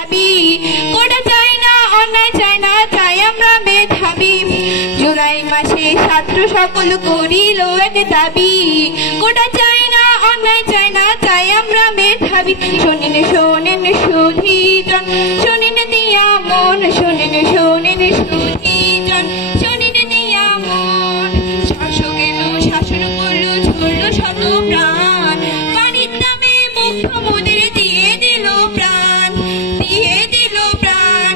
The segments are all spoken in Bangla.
কোটা চাই না, অন্যায় চাই না, চাই আমরা মেধাবী। জুলাই মাসে ছাত্র সকল করিল এক দাবি। কোটা চাই না, অন্যায় চাই না, চাই আমরা মেধাবী। শোনেন শোনেন সুধীজন, শোনেন দিয়া মন, শোনেন শোনেন সুধীজন, শোনেন দিয়া মন। শাসক এলো, শাসন করলো, ঝরলো শত প্রাণ। পানির দামে মুগ্ধ মোদের দিয়ে দিল প্রাণ, দিয়ে দিল প্রাণ।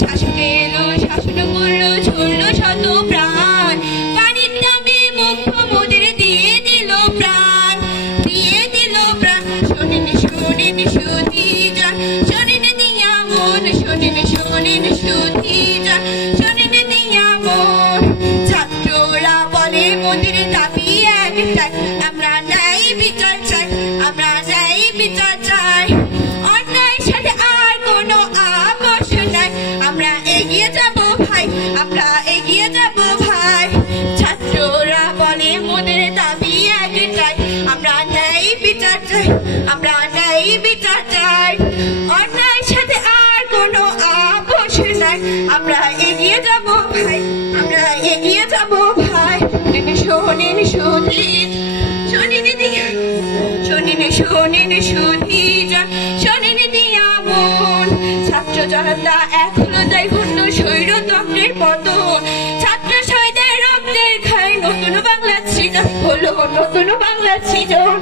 শাসক এলো, শাসন করলো, ঝরলো শত প্রাণ। পানির দামে মুগ্ধ মোদের দিয়ে দিল প্রাণ, দিয়ে দিল প্রাণ। শোনেন শোনেন সুধীজন, শোনেন দিয়া মন, শোনেন শোনেন সুধীজন, শোনেন দিয়া মন। ছাত্ররা বলে মোদের দাবি একটাই, আমরা ন্যায় বিচার চাই, আমরা ন্যায় বিচার চাই। অন্যায়ের সাথে আর কোনো আপোষ নাই, আমরা এগিয়ে যাব ভাই, আমরা এগিয়ে যাব ভাই। ছাত্ররা বলে মোদের দাবি একটাই, আমরা ন্যায় বিচার চাই, আমরা ন্যায় বিচার চাই। অন্যায়ের সাথে আর কোনো আপোষ নাই, আমরা এগিয়ে যাব ভাই, আমরা এগিয়ে যাব ভাই। শোনেন সুধীর, শোনেন দিয়া, শোনেন শোনেন সুধীজন, শোনেন দিয়া মন। ছাত্র জনতা এখনো তাই ঘূর্ণ স্বৈরতন্ত্রের পতন। ছাত্র শহীদের রক্তের খায় নতুন বাংলা সৃজন, হলো নতুন বাংলা সৃজন।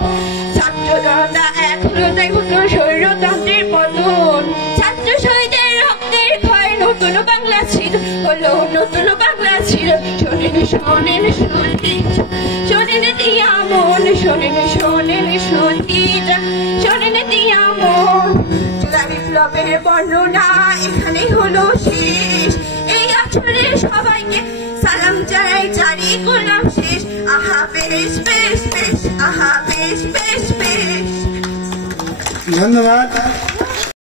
ছাত্র জনতা এখনো তাই ঘূর্ণ স্বৈরতন্ত্রের পতন। ছাত্র শহীদের রক্তের খায় নতুন বাংলা সৃজন, হলো নতুন বাংলা সৃজন। শোনেন শোনেন সুধীজন, শোনেন দিয়া মন, শোনেন শোনেন সুধীজন, শোনেন দিয়া মন। জুলাই বিপ্লবের বর্ণনা এখানেই হলো শেষ। এই আসরে সবাইকে সালাম জানাই, জারি করলাম শেষ। আহা বেশ বেশ বেশ, আহা বেশ বেশ বেশ। ধন্যবাদ।